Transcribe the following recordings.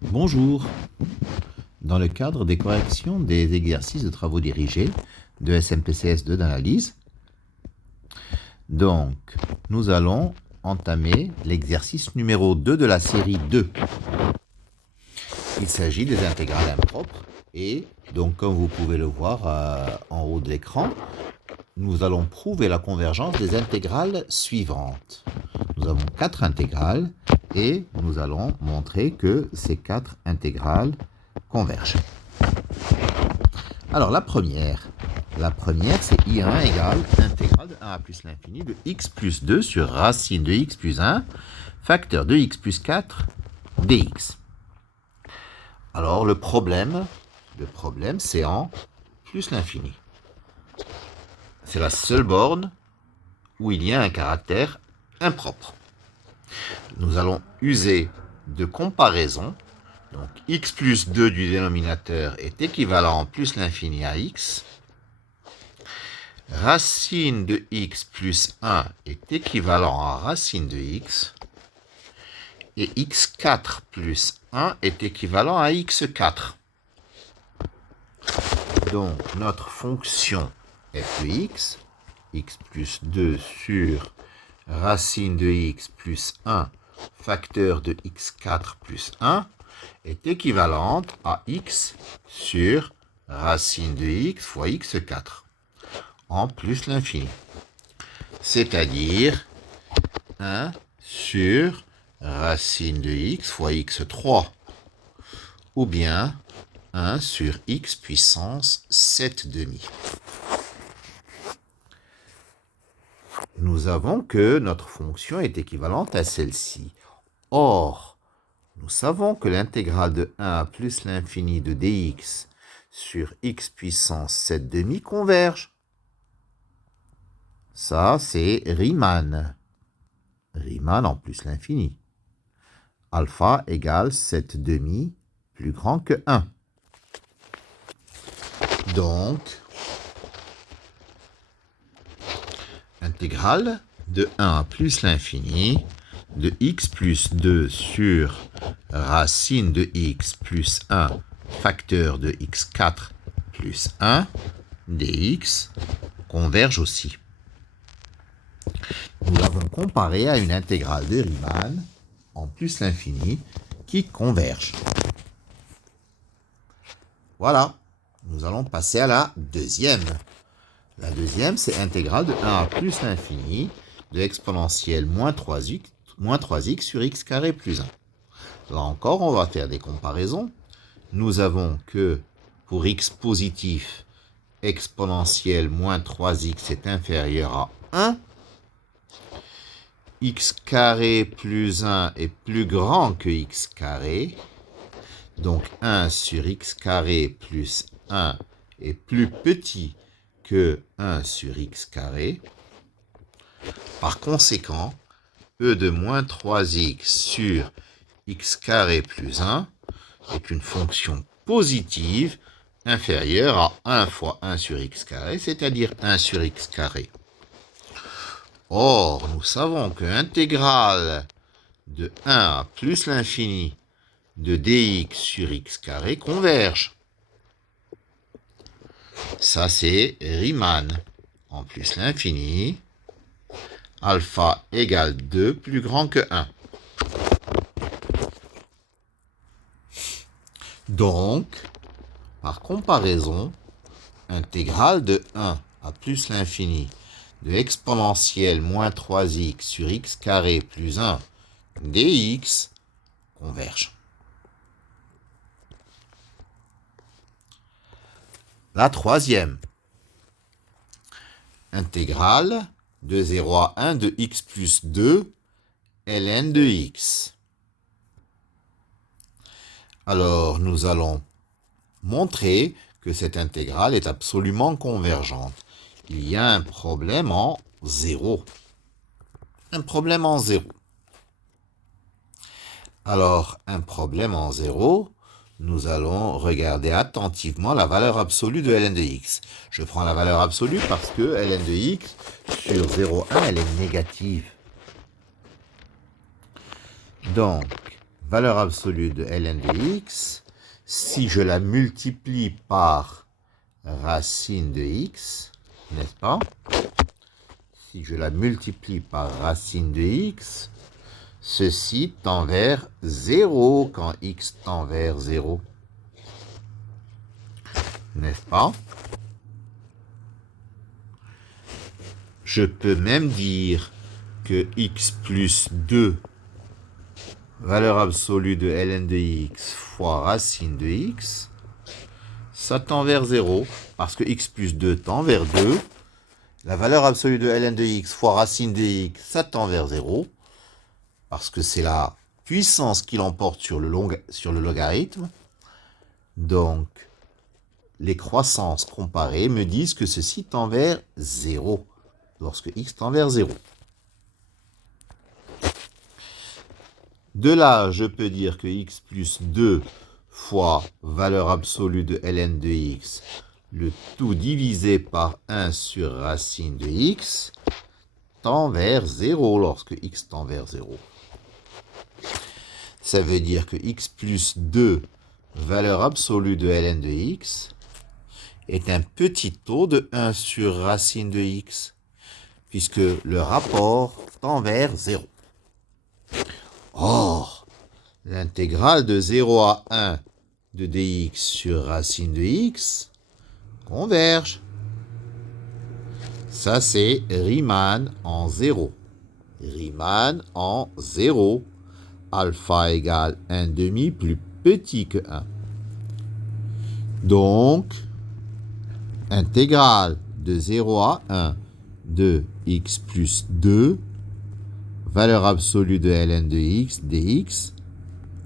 Bonjour. Dans le cadre des corrections des exercices de travaux dirigés de SMPCS2 d'analyse, donc nous allons entamer l'exercice numéro 2 de la série 2. Il s'agit des intégrales impropres et donc comme vous pouvez le voir en haut de l'écran, nous allons prouver la convergence des intégrales suivantes. Nous avons 4 intégrales et nous allons montrer que ces 4 intégrales convergent. Alors la première c'est I1 égale intégrale de 1 à plus l'infini de x plus 2 sur racine de x plus 1, facteur de x plus 4 dx. Alors le problème c'est en plus l'infini. C'est la seule borne où il y a un caractère impropre. Nous allons user de comparaison. Donc x plus 2 du dénominateur est équivalent plus l'infini à x. Racine de x plus 1 est équivalent à racine de x. Et x4 plus 1 est équivalent à x4. Donc notre fonction f de x plus 2 sur racine de x plus 1 facteur de x4 plus 1 est équivalente à x sur racine de x fois x4 en plus l'infini. C'est-à-dire 1 sur racine de x fois x3 ou bien 1 sur x puissance 7 demi. Nous avons que notre fonction est équivalente à celle-ci. Or, nous savons que l'intégrale de 1 à plus l'infini de dx sur x puissance 7 demi converge. Ça, c'est Riemann. Riemann en plus l'infini. Alpha égale 7 demi plus grand que 1. Donc, intégrale de 1 à plus l'infini de x plus 2 sur racine de x plus 1 facteur de x4 plus 1 dx converge aussi. Nous l'avons comparé à une intégrale de Riemann en plus l'infini qui converge. Voilà, nous allons passer à la deuxième. La deuxième, c'est intégrale de 1 à plus l'infini de exponentielle moins 3x sur x carré plus 1. Là encore, on va faire des comparaisons. Nous avons que pour x positif, exponentielle moins 3x est inférieur à 1. X carré plus 1 est plus grand que x carré. Donc 1 sur x carré plus 1 est plus petit que 1 sur x carré. Par conséquent, e de moins 3x sur x carré plus 1 est une fonction positive inférieure à 1 fois 1 sur x carré, c'est-à-dire 1 sur x carré. Or, nous savons que l'intégrale de 1 à plus l'infini de dx sur x carré converge. Ça, c'est Riemann en plus l'infini. Alpha égale 2 plus grand que 1. Donc, par comparaison, intégrale de 1 à plus l'infini de exponentielle moins 3x sur x carré plus 1 dx converge. La troisième, intégrale de 0 à 1 de x plus 2 ln de x. Alors, nous allons montrer que cette intégrale est absolument convergente. Il y a un problème en 0. Un problème en 0. Alors, un problème en 0, nous allons regarder attentivement la valeur absolue de ln de x. Je prends la valeur absolue parce que ln de x sur 0,1, elle est négative. Donc, valeur absolue de ln de x, si je la multiplie par racine de x, n'est-ce pas? Si je la multiplie par racine de x, ceci tend vers 0 quand x tend vers 0. N'est-ce pas? Je peux même dire que x plus 2, valeur absolue de ln de x fois racine de x, ça tend vers 0, parce que x plus 2 tend vers 2. La valeur absolue de ln de x fois racine de x, ça tend vers 0, parce que c'est la puissance qui l'emporte sur le logarithme. Donc, les croissances comparées me disent que ceci tend vers 0, lorsque x tend vers 0. De là, je peux dire que x plus 2 fois valeur absolue de ln de x, le tout divisé par 1 sur racine de x, tend vers 0 lorsque x tend vers 0. Ça veut dire que x plus 2, valeur absolue de ln de x, est un petit taux de 1 sur racine de x, puisque le rapport tend vers 0. Or, l'intégrale de 0 à 1 de dx sur racine de x converge. Ça, c'est Riemann en 0. Riemann en 0. Alpha égale 1 demi plus petit que 1. Donc, intégrale de 0 à 1 de x plus 2, valeur absolue de ln de x dx,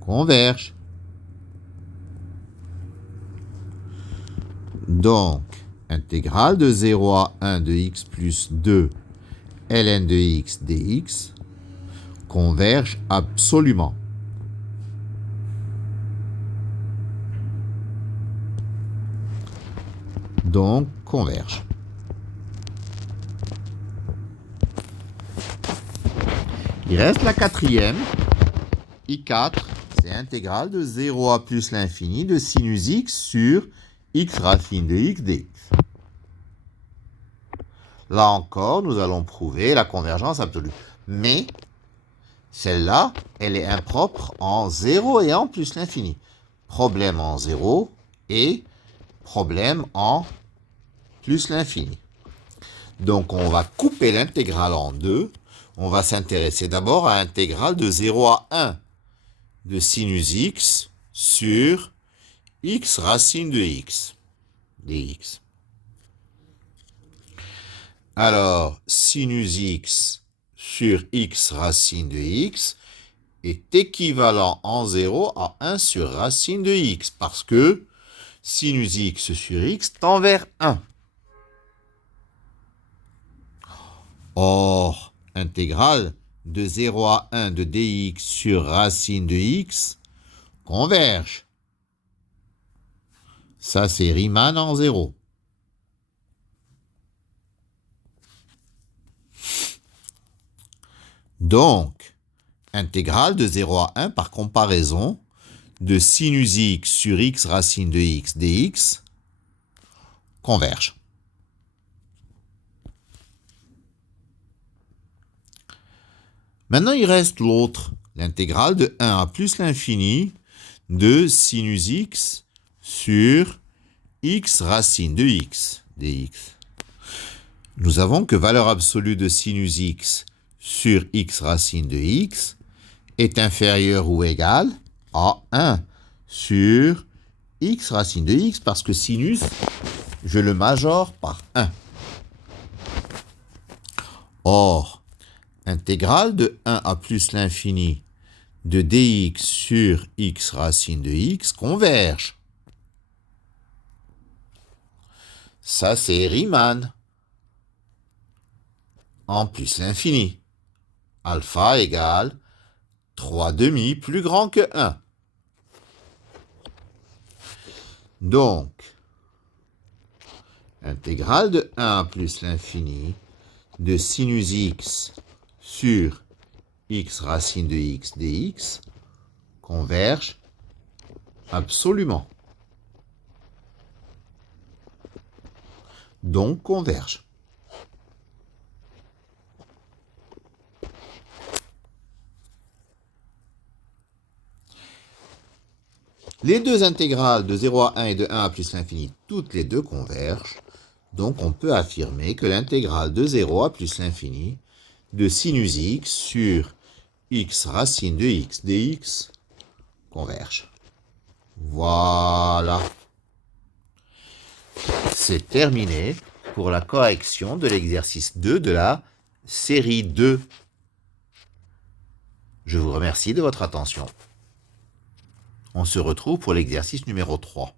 converge. Donc, intégrale de 0 à 1 de x plus 2, ln de x dx, converge absolument. Donc, converge. Il reste la quatrième. I4, c'est intégrale de 0 à plus l'infini de sinus x sur x racine de x dx. Là encore, nous allons prouver la convergence absolue. Mais, celle-là, elle est impropre en 0 et en plus l'infini. Problème en 0 et problème en plus l'infini. Donc, on va couper l'intégrale en deux. On va s'intéresser d'abord à l'intégrale de 0 à 1 de sinus x sur x racine de x dx. Alors, sinus x sur x racine de x est équivalent en 0 à 1 sur racine de x, parce que sinus x sur x tend vers 1. Or, intégrale de 0 à 1 de dx sur racine de x converge. Ça, c'est Riemann en 0. Donc, intégrale de 0 à 1 par comparaison de sinus x sur x racine de x dx converge. Maintenant, il reste l'autre, l'intégrale de 1 à plus l'infini de sinus x sur x racine de x dx. Nous avons que valeur absolue de sinus x sur x racine de x est inférieure ou égale à 1 sur x racine de x, parce que sinus, je le majore par 1. Or, intégrale de 1 à plus l'infini de dx sur x racine de x converge. Ça, c'est Riemann en plus l'infini. Alpha égale 3 demi plus grand que 1. Donc, intégrale de 1 à plus l'infini de sinus x sur x racine de x dx convergent absolument. Donc convergent. Les deux intégrales de 0 à 1 et de 1 à plus l'infini, toutes les deux convergent. Donc on peut affirmer que l'intégrale de 0 à plus l'infini de sinus x sur x racine de x dx converge. Voilà. C'est terminé pour la correction de l'exercice 2 de la série 2. Je vous remercie de votre attention. On se retrouve pour l'exercice numéro 3.